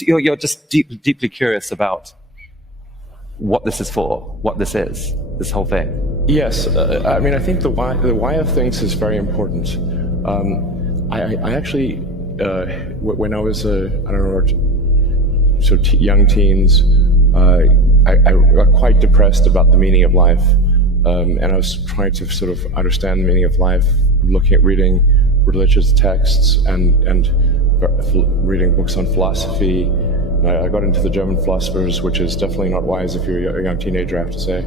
So you're just deeply curious about what this is for, what this is, this whole thing. Yes, I mean, I think the why of things is very important. I actually, when I was, I don't know, young teens, I got quite depressed about the meaning of life, and I was trying to sort of understand the meaning of life, reading religious texts and reading books on philosophy. And I got into the German philosophers, which is definitely not wise if you're a young teenager, I have to say.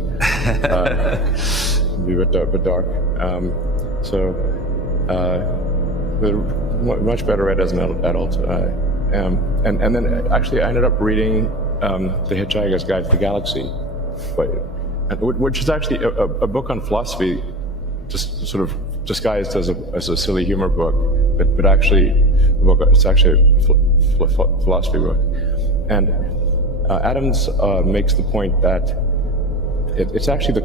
Be a bit dark. Much better read as an adult. And then actually I ended up reading The Hitchhiker's Guide to the Galaxy, which is actually a book on philosophy, just sort of disguised as a silly humor book, but actually it's actually a philosophy book. And Adams makes the point that it's actually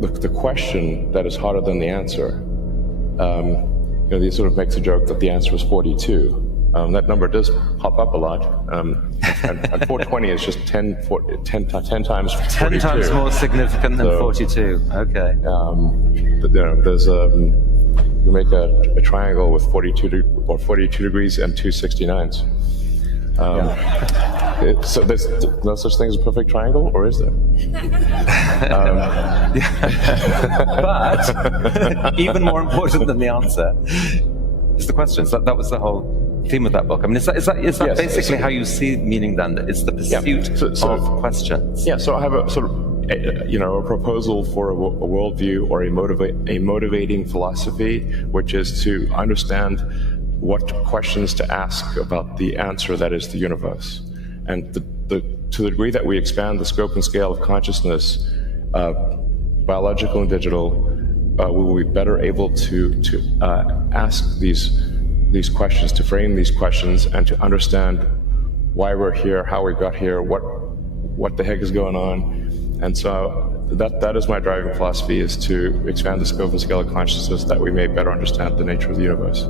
the question that is harder than the answer. He sort of makes a joke that the answer was 42. That number does pop up a lot, and 420 is just 10 times 42. 10 times more significant than 42. Okay. There's you make a triangle with 42 degrees and two 69s. So there's no such thing as a perfect triangle, or is there? But even more important than the answer is the questions. That was the whole theme of that book. I mean, is that yes, basically how you see meaning then? That it's the pursuit of questions. Yeah. So I have a sort of a proposal for a worldview or a motivating philosophy, which is to understand what questions to ask about the answer that is the universe. And to the degree that we expand the scope and scale of consciousness, biological and digital, we will be better able to ask these questions, to frame these questions, and to understand why we're here, how we got here, what the heck is going on. And so that is my driving philosophy, is to expand the scope and scale of consciousness that we may better understand the nature of the universe.